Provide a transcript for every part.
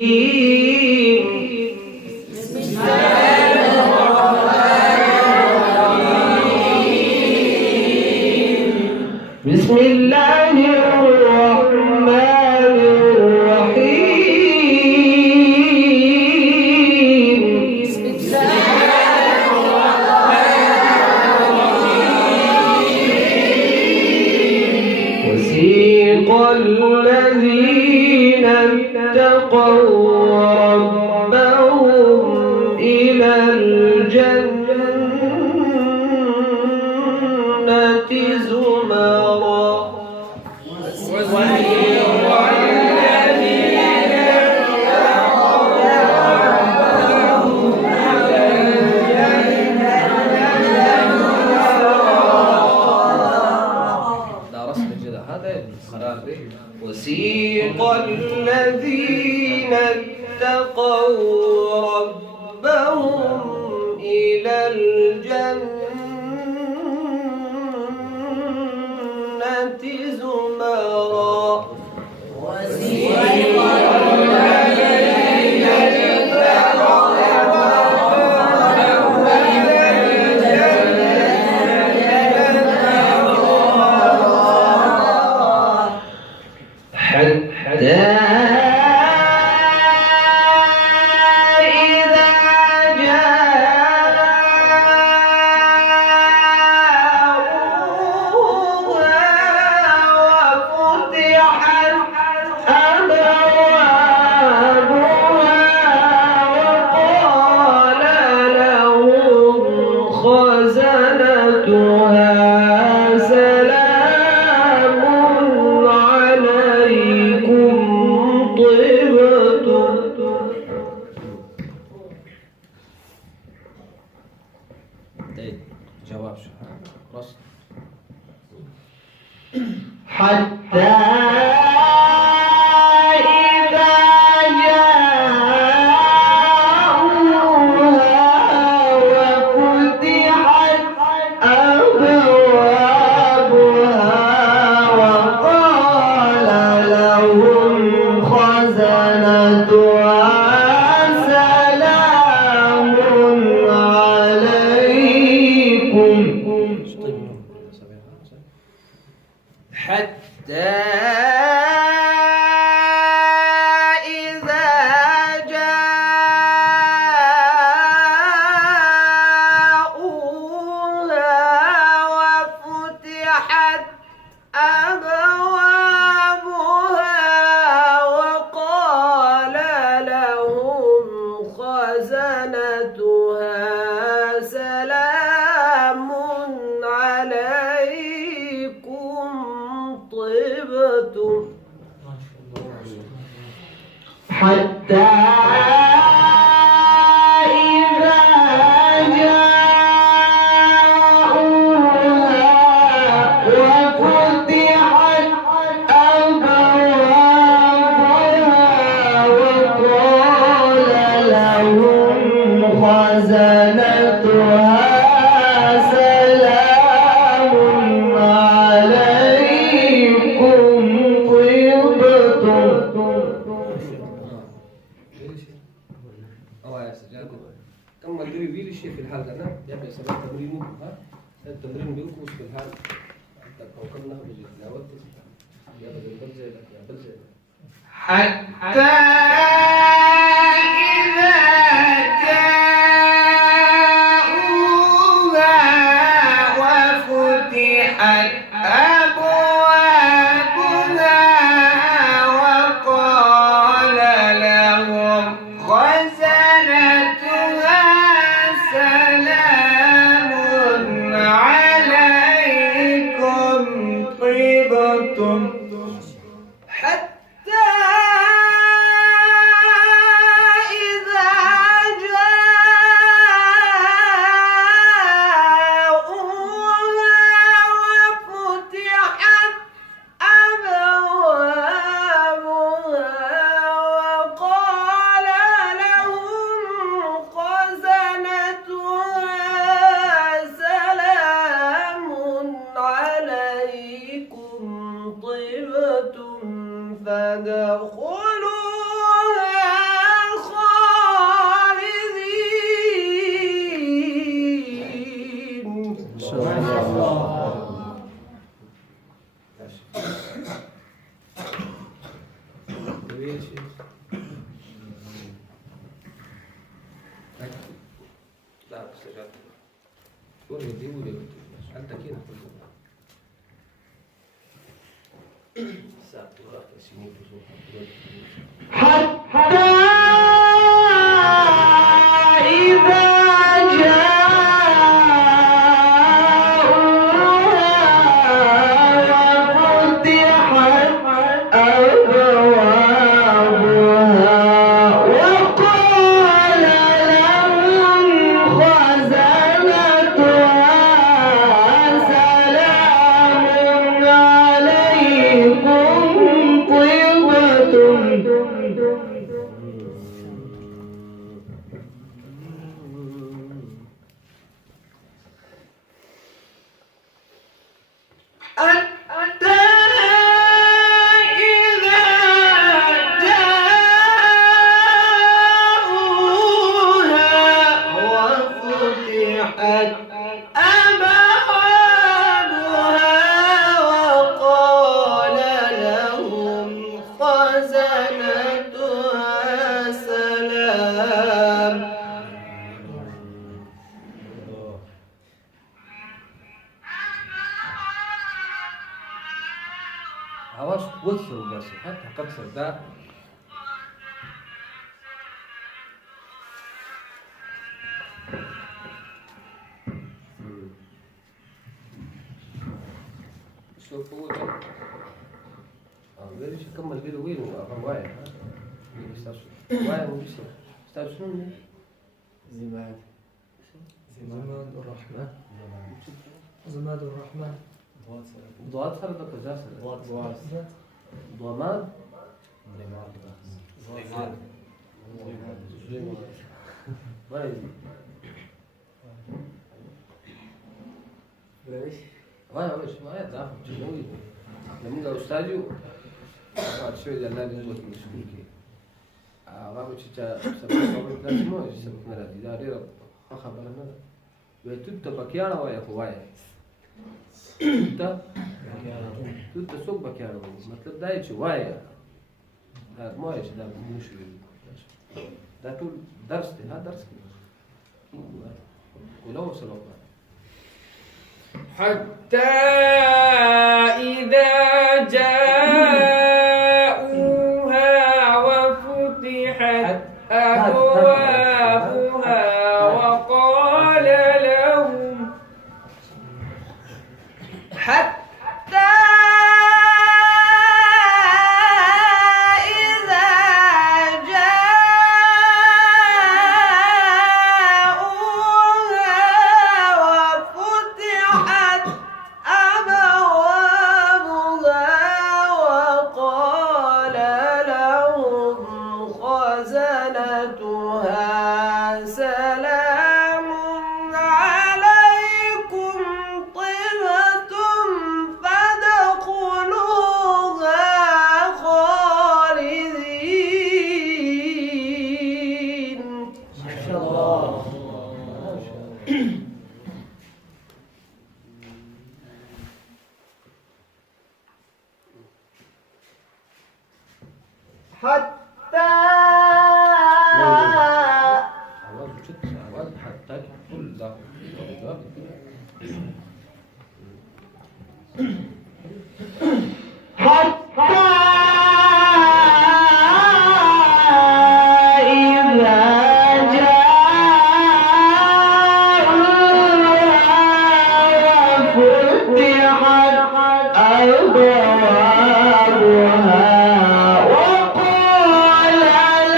بسم الله الرحمن الرحيم. بسم الله الرحمن الرحيم. وسيق الذين اتقوا ربهم إلى الجنة زمرا. وسيق الذين اتقوا ربهم إلى الجنة زمرا. وسيق الذين اتقوا ربهم إلى حتى إذا جاءوها وفتحت أبوابها وقال لهم خزنتها سلام عليكم طبتم. جواب شو رصد حتى إذا جاءوها وفتحت أبوابها وقال لهم خزنتها سلام عليكم. حتى إذا جاءوها وفتحت أبوابها وقال لهم خزنتها سلام عليكم طبتم. حتى إذا جاءوها وفتحت أبوابها وقال لهم خزنتها سلام عليكم طبتم. كم مدري بيلي شيء في الحلقة ده يبقى سبب تمرين ها التمرين بيكوس في الحلقة حتى كوكبنا بالتلاوة يبقى بالبلزة يا بلزة حتى إذا جاءوها وفتحت أبوابها وقال لهم خزنتها سلام عليكم طبتم. حتى Ora che devo dire, alta che la cosa. Esatto, ora che si muove su. حتى إذا وفتحت أبوابها وقال لهم خزنتها سلام عليكم حتى إذا جاءوها وفتحت أبوابها وقال لهم خزنتها سلام आवाज वत्सल बस है थकक सरदा شوف هو غير شو كمل غير وين رواية ها رواية مو بس استاذ شنو زماد الرحمن زماد الرحمن ضوات صار ده كذا صار ضمان باي ليش؟ باي ما يتعرف شنو لما لو استاذيو بعد شوي ده لا يجوز مشكلة كي أغامر شيء سبب لازم ما يسبب مرة دي داري خبرنا وتوت بكيانا ويا هواية توت سوق بكيانا मतलब दाई هواية هذا ما إيش ده مش ده طول درس ده هذا درس ولو وصلوا حتى إذا جاءوها وفتحت أبوابها وقال لهم حتى إذا جاءوها وفتحت أبوابها وقال لهم خزنتها سلام عليكم طبتم فادخلوها خالدين ما شاء الله حتى आवाज उचित आवाज हाता की फुल दा حتى إذا جاءوها وفتحت أبوابها وقال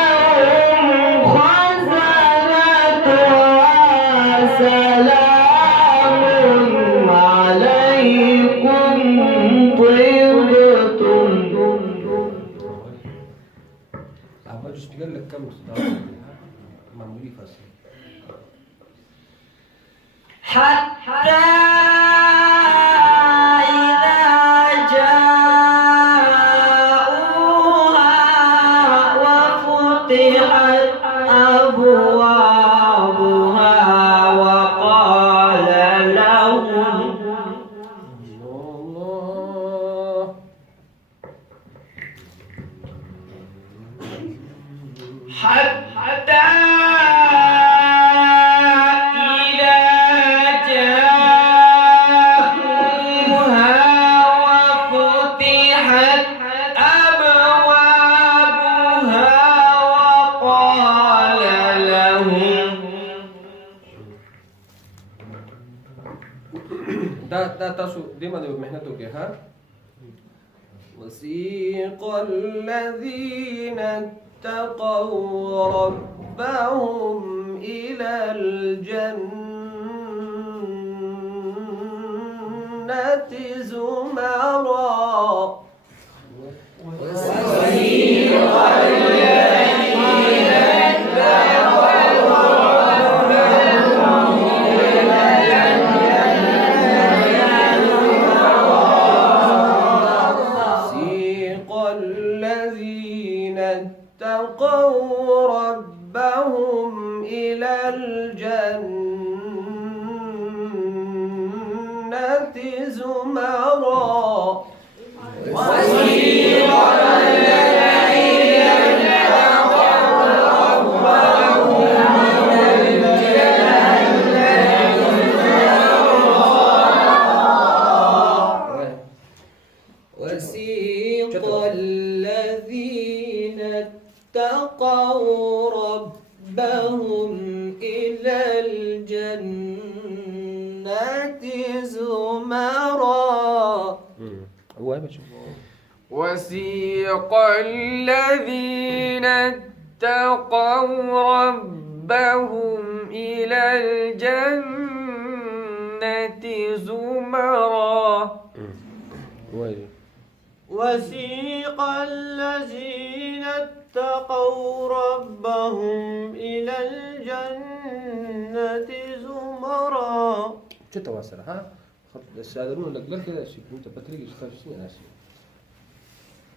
لهم خزنتها سلام عليكم طبتم आवाज स्पीकर लग कम मामूली फासले حتى إذا جاءوها وفتحت أبوابها وقال لهم الله حتى إذا جاءوها دا تاسو دې باندې محنت وکړئ ها. وسيق الذين اتقوا ربهم إلى الجنة زمرا. اتقوا ربهم إلى الجنة زمرا. وسيق الذين اتقوا ربهم إلى الجنة. وسيق الذين اتقوا ربهم إلى الجنة زمرا. وسيق الذين اتقوا ربهم إلى الجنة زمرا. وسيق الذين اتقوا ربهم إلى الجنة زمرا. شو تواصل ها؟ السادرون لك لك كذا شيء أنت بتريق إيش شيء أنا شيء.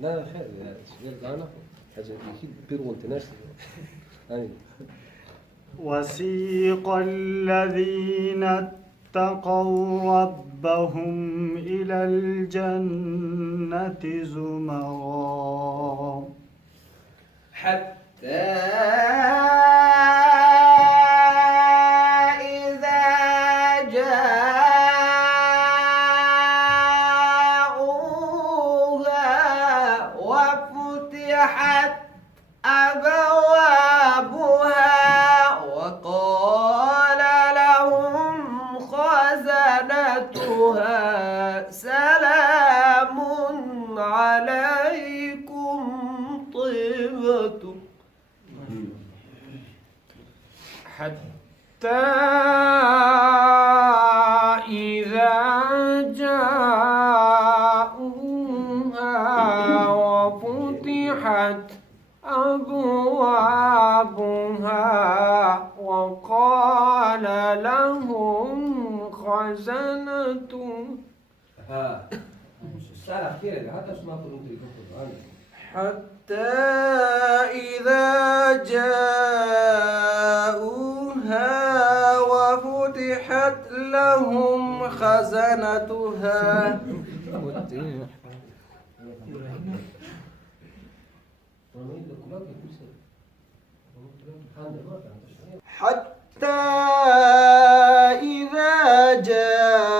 لا خير يا شيء أنا حاجة شيء بيرو أنت ناس. وسيق الذين اتقوا ربهم إلى الجنة زمرا حتى إذا جاءوها وفتحت أبوابها وقال لهم خزنتها سلام عليكم طبتم. حتى إذا جاءوها وفتحت أبوابها وقال لهم خزنتها حتى إذا جاءوها وفتحت لهم خزنتها حتى إذا جاءوها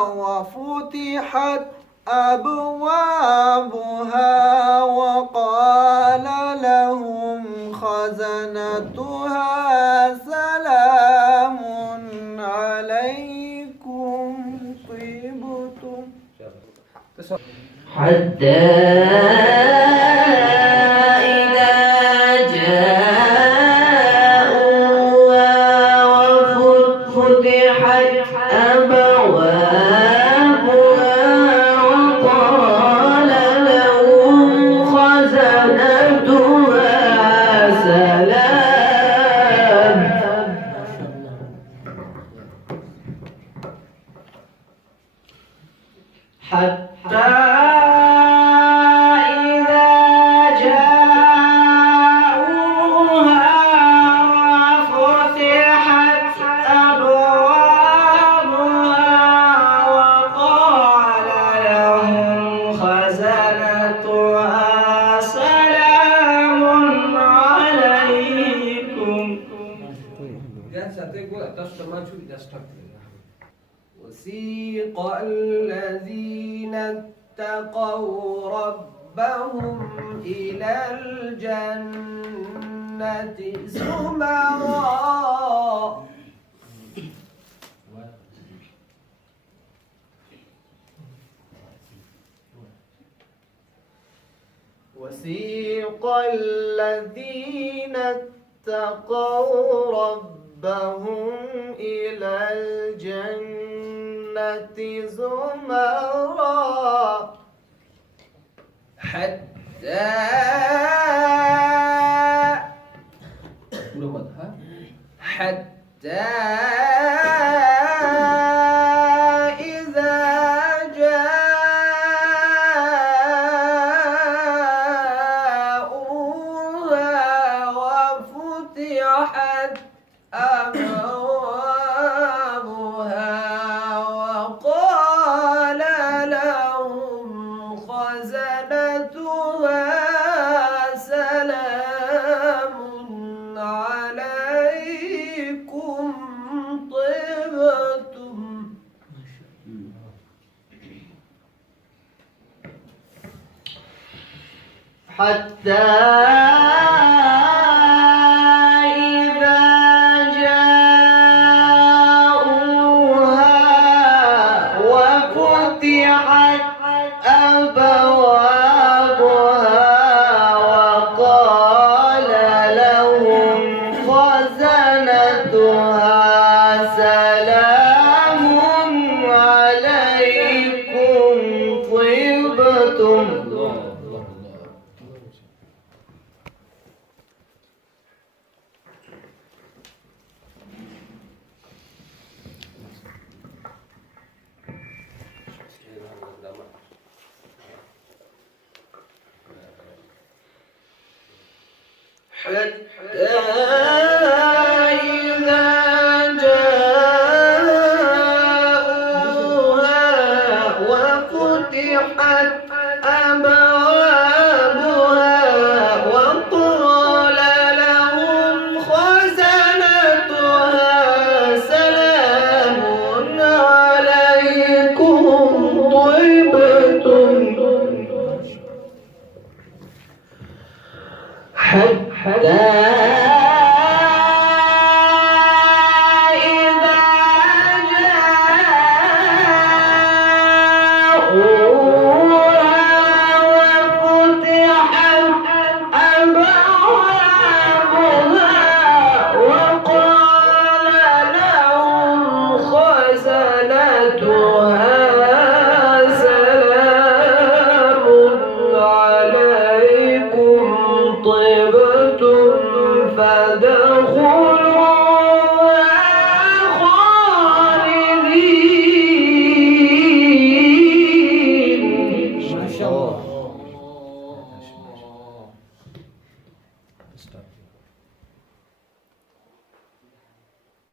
وفتحت أبوابها وقال لهم خزنتها سلام عليكم طيبتم. حتى إذا جاءوها وفتحت أبوابها وقال لهم خزنتها سلام. حتى إذا جاءوها وفتحت أبوابها وقال لهم خزنتها سلام عليكم. وسيق الذين اتقوا ربهم إلى الجنة زمرا وسيق الذين اتقوا ربهم إلى الجنة زمرا حتى حتى إذا جاءوها وفتحت أبوابها وقال لهم خزنتها سلام عليكم طبتم. حتى إذا جاءوها وفتحت أبوابها وقال لهم خزنتها سلام عليكم طبتم. حتى إذا جاءوها وفتحت أبوابها وقال لهم خزنتها سلام عليكم طبتم. حتى